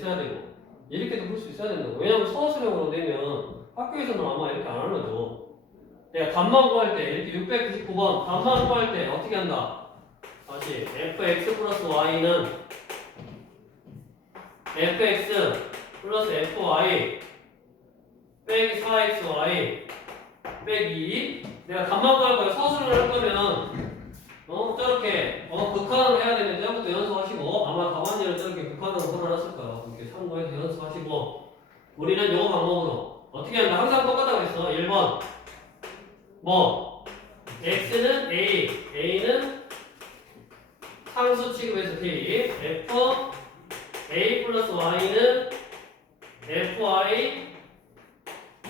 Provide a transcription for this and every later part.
있어야 되고 이렇게도 볼 수 있어야 된다고. 왜냐면 서술형으로 내면 학교에서는 아마 이렇게 안 알려줘 내가 답만 구할 때 이렇게 699번 답만 구할 때 어떻게 한다? 다시 fx 플러스 y는 fx 플러스 fy 빼기 4xy 빼기 2 내가 답만 구할 거야. 서술을 할 거면 어 저렇게 어 극한을 해야 되는데 전부터 연습하시고 아마 답안지를 저렇게 극한으로 끊어놨을 거예요. 1900 연습하시고 우리는 요 방법으로 어떻게 한다? 항상 똑같다고 했어. 1번 뭐 x는 a, a는 상수 취급해서 t, f a 플러스 y는 fy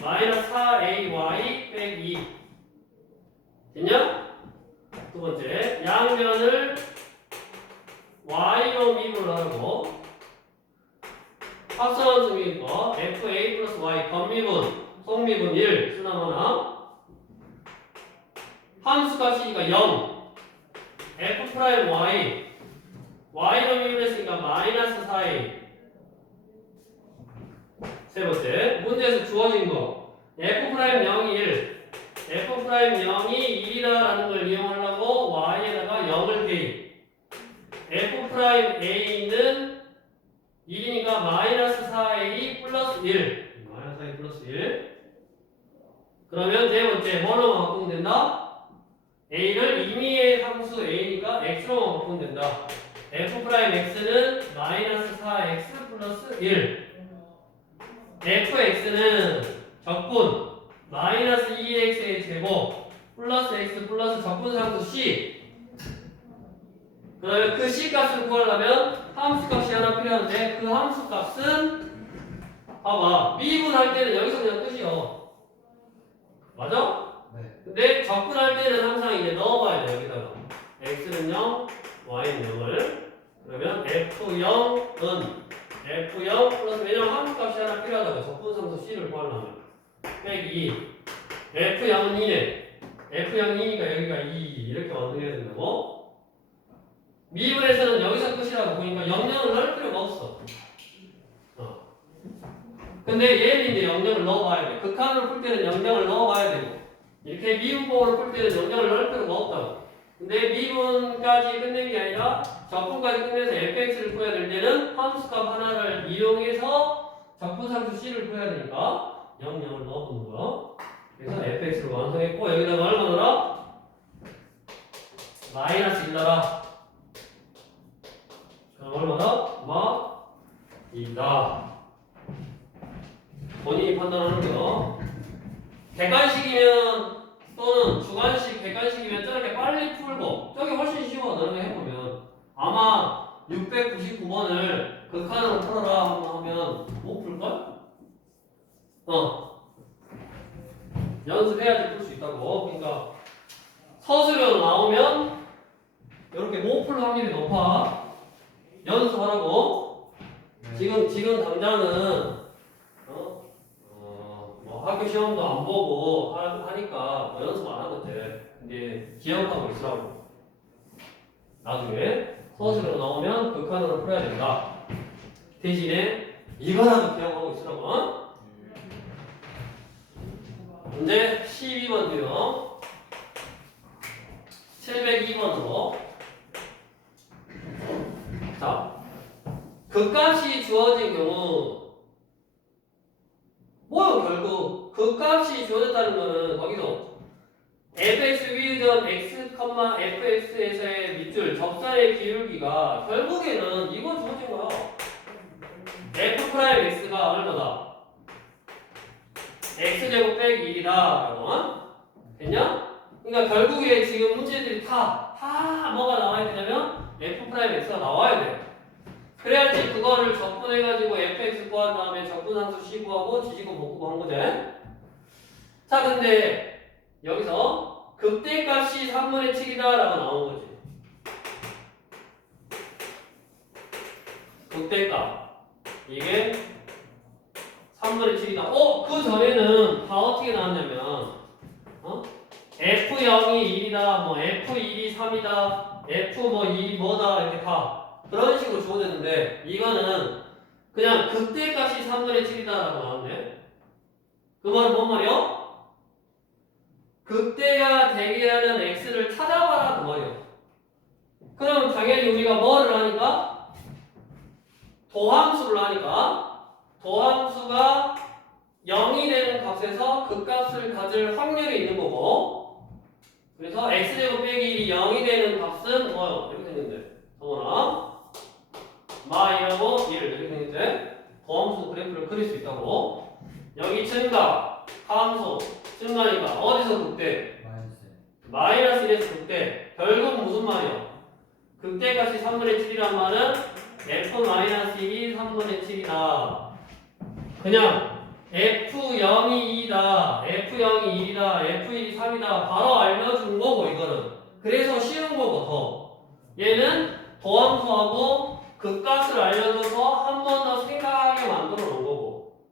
마이너스 4ay 빼기 2 됐냐? 두 번째 양면을 y로 미분하고 합성한 수미인 거 fa 플러스 y 건미분 속미분 1 수남 하나 함수값이니까 0 f 프라임 y. Y로 미분했으니까 마이너스 4a 세 번째 문제에서 주어진 거. F 프라임 0이 1 f 프라임 0이 1이다라는 걸 이용하려고 y에다가 0을 대입. F 프라임 a는 1이니까 마이너스 4a 플러스 1 마이너스 4a 플러스 1 그러면 네 번째 뭘로 바꾸면 된다? a를 임의의 함수 a니까 x로 바꾸면 된다. F 프라임 x는 마이너스 4x 플러스 1 fx는 적분 마이너스 2x의 제곱 플러스 x 플러스 적분상수 c 그 c 값을 구하려면 함수 값이 하나 필요한데 그 함수 값은 봐봐. 미분할 때는 여기서 그냥 끝이요. 맞아? 네. 근데 적분할 때는 항상 이제 넣어봐야 돼 여기다가. X는 0 y는 0을. 그러면 f0은 F0 플러스 왜냐면 함수값이 하나 필요하다고 적분상수 C를 구하려면. 빼기 F0은 2네 F0 2니까 여기가 2 이렇게 완성해야 된다고 미분에서는 여기서 끝이라고 보니까 영역을 넣을 필요가 없어 어. 근데 얘는 이제 영역을 넣어봐야 돼 극한으로 풀 때는 영역을 넣어봐야 되고 이렇게 미분법으로 풀 때는 영역을 넣을 필요가 없다고 근데 미분까지 끝낸 게 아니라 적분까지 끝내서 fx를 구해야 될 때는 함수값 하나를 이용해서 적분상수 c를 구해야 되니까 0, 0을 넣어보는 거야. 그래서 fx를 완성했고 여기다가 얼마 넣어라? 마이너스 1 넣어라. 2다. 본인이 판단하는 거요. 객관식이면 또는 주관식, 객관식이면 저렇게 빨리 풀고 저게 훨씬 쉬워 너네 해보면 아마 699번을 극한으로 풀어라 하면 못 풀걸? 어 연습해야지 풀 수 있다고 그러니까 서술형 나오면 이렇게 못 풀 확률이 높아 연습하라고 네. 지금 지금 당장은 어? 어, 뭐 학교 시험도 안 보고 하, 하니까 뭐 연습 안 하도 돼. 근데 기억하고 있으라고. 나중에 서술로 나오면 극한으로 풀어야 된다. 대신에 이거라도 기억하고 있으라고. 어? 문제 12번도요. 702번으로. 자, 극값이 주어진 경우 뭐 결국 극값이 주어졌다는 거는 거기서 fx 위전 x, fx에서의 밑줄 접선의 기울기가 결국에는 이거 주어진 거야. f 프라임 x가 얼마다? x제곱 빼기 1이다. 됐냐? 그러니까 결국에 지금 문제들이 다, 다 뭐가 나와야 되냐면 f 프라임 x가 나와야 돼. 그래야지 그거를 적분해가지고 fx 구한 다음에 적분함수 c 구하고 지지고 복구고 한 거지. 자, 근데 여기서 극대값이 3분의 7이다라고 나온 거지. 극대값 이게 3분의 7이다. 어, 그 전에는 다 어떻게 나왔냐면, 어? F0이 1이다, 뭐 F1이 3이다, F 뭐 2이 뭐다 이렇게 다 그런 식으로 주어졌는데 이거는 그냥 그때 값이 3분의 7이다라고 나왔네. 그 말은 뭔 말이요? 그때가 되게 하는 x를 찾아봐라 그 말이요. 그럼 당연히 우리가 뭐를 하니까 도함수를 하니까 도함수가 0이 되는 값에서 그 값을 가질 확률이 있는 거고 그래서 x제곱 빼기 1이 0이 되는 값은 뭐요? 이렇게 생긴대. 성원아 마이라고 1 이렇게 생긴대. 도함수 그래프를 그릴 수 있다고. 여기 증가, 함수, 증가니까 어디서 극대? 마이너스 마이너스 1에서 극대. 결국 무슨 말이야? 극대값이 3분의 7이란 말은 f-1이 3분의 7이다. 그냥 f0이 2다, f0이 1이다, f1이 3이다 바로 알려준 거고 이거는. 그래서 쉬운 거고 더. 얘는 도함수하고 극값을 알려줘서 한 번 더 생각하게 만들어 놓은 거고.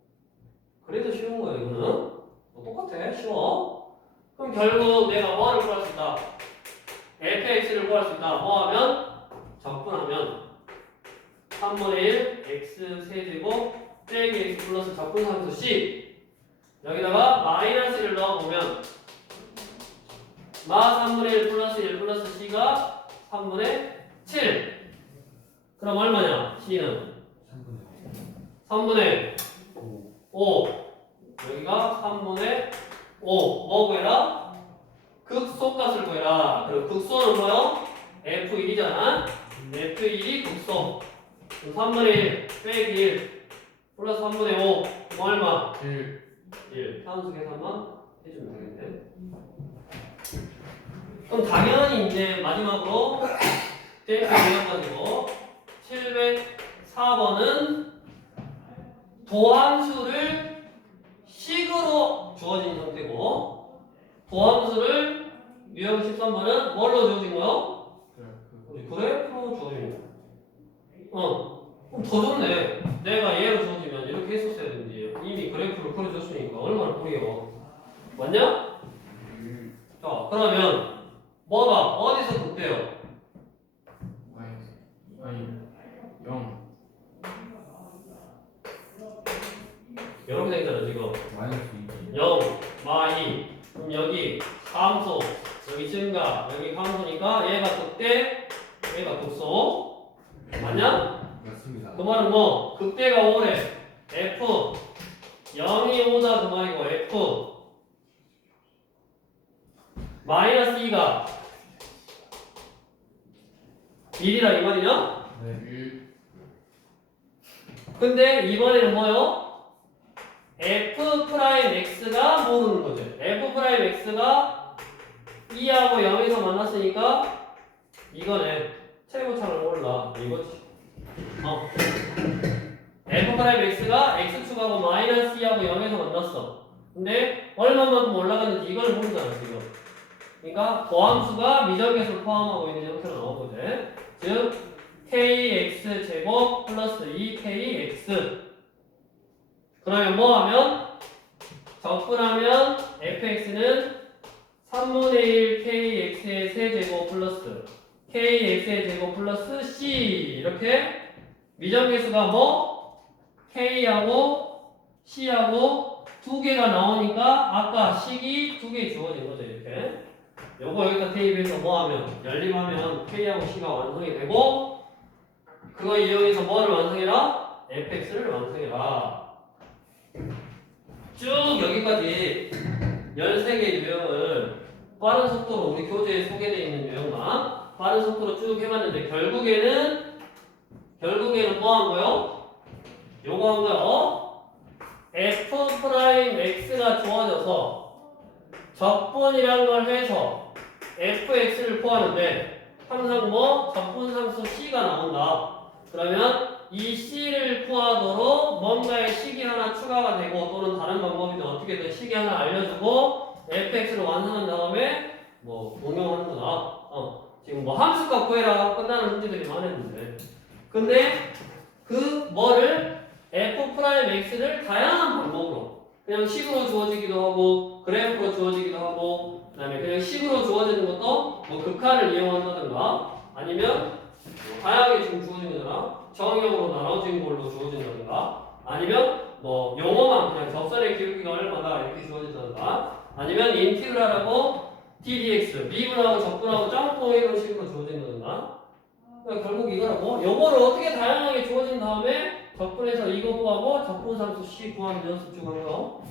그래서 쉬운 거야 이거는. 뭐 똑같아 쉬워. 그럼 결국 내가 뭐를 구할 수 있다? fx를 구할 수 있다. 뭐 하면? 적분하면 3분의 1 x 세제곱 빼기 x 플러스 적분상수 c 여기다가 마이너스를 넣어보면 마 3분의 1 플러스 1 플러스 c가 3분의 7 그럼 얼마냐? c는 3분의 3분의 5 여기가 3분의 5 뭐 구해라? 극소값을 구해라. 그럼 극소는 뭐요? F1이잖아. F1이 극소. 그럼 3분의 1 빼기 1 플러스 3분의 5 그럼 얼마? 1 1 함수 계산만 해주면 되겠네. 그럼 당연히 이제 마지막으로 땡크 가지고 704번은 도함수를 식으로 주어진 형태고 도함수를 유형 13번은 뭘로 주어진 거요? 그래프로 주어진 거. 어. 그럼 더 좋네. 내가 얘로 주어지면 이렇게 했었어야 되는지 이미 그래프를 그려줬으니까 얼마나 뿌려. 맞냐? 자 그러면 뭐가 어디서 급돼요? 마이너스 아니 0 이렇게 되잖아 지금. 마이너스 2 0, 마이, 그럼 여기 함수, 여기 증가, 여기 함수니까 얘가 극대, 얘가 극소. 맞냐? 맞습니다 그 말은 뭐 극대가 5래. F 0이 5다 그 말이고 F 마이너스 2가 1이라 이 말이냐? 네1 근데 이번에는 뭐요? F 프라임 x가 모르는 거죠. f 프라임 x가 2하고 0에서 만났으니까 이거네. 최고창을 몰라. 이거지. 어. f 프라임 x가 x축하고 마이너스 2하고 0에서 만났어. 근데 얼마만큼 올라갔는지 이걸 모르잖아 지금. 그러니까 도함수가 미적에서 포함하고 있는 형태로 나오거든. 즉 kx 제곱 플러스 2kx 그러면 뭐 하면? 적분하면 fx는 3분의 1 kx의 세제곱 플러스 kx의 제곱 플러스 c. 이렇게 미정계수가 뭐? k하고 c하고 두 개가 나오니까 아까 식이 두 개 주어진 거죠 이렇게. 요거 여기다 대입해서 뭐 하면? 열림하면 k하고 c가 완성이 되고 그거 이용해서 뭐를 완성해라? fx를 완성해라 쭉 여기까지 13개 유형을 빠른 속도로 우리 교재에 소개되어 있는 유형만 빠른 속도로 쭉 해봤는데 결국에는 결국에는 뭐 한 거요? 요거 한 거요. f 프라임 x가 주어져서 적분이란 걸 해서 fx를 구하는데 항상 뭐 적분상수 c가 나온다. 그러면 이 C를 구하도록 뭔가의 식이 하나 추가가 되고 또는 다른 방법이든 어떻게든 식이 하나 알려주고 fx를 완성한 다음에 뭐 응용하는구나. 어, 지금 뭐 함수값 구해라 끝나는 문제들이 많았는데 근데 그 뭐를 f 프라임 x를 다양한 방법으로 그냥 식으로 주어지기도 하고 그래프로 주어지기도 하고 그 다음에 그냥 식으로 주어지는 것도 뭐 극한을 이용한다든가 아니면 뭐 다양하게 지금 주어진 거잖아. 정형으로 나눠진 걸로 주어진다든가 아니면 뭐 용어만 그냥 접선의 기울기가 얼마다 이렇게 주어진다든가 아니면 인티그랄하고 TDX 미분하고 적분하고 짬뽕 이런 식으로 주어진다든가 그러니까 결국 이거라고 요거를 어떻게 다양하게 주어진 다음에 적분해서 이거 구하고 적분상수 C 구하는 연습 중한 거.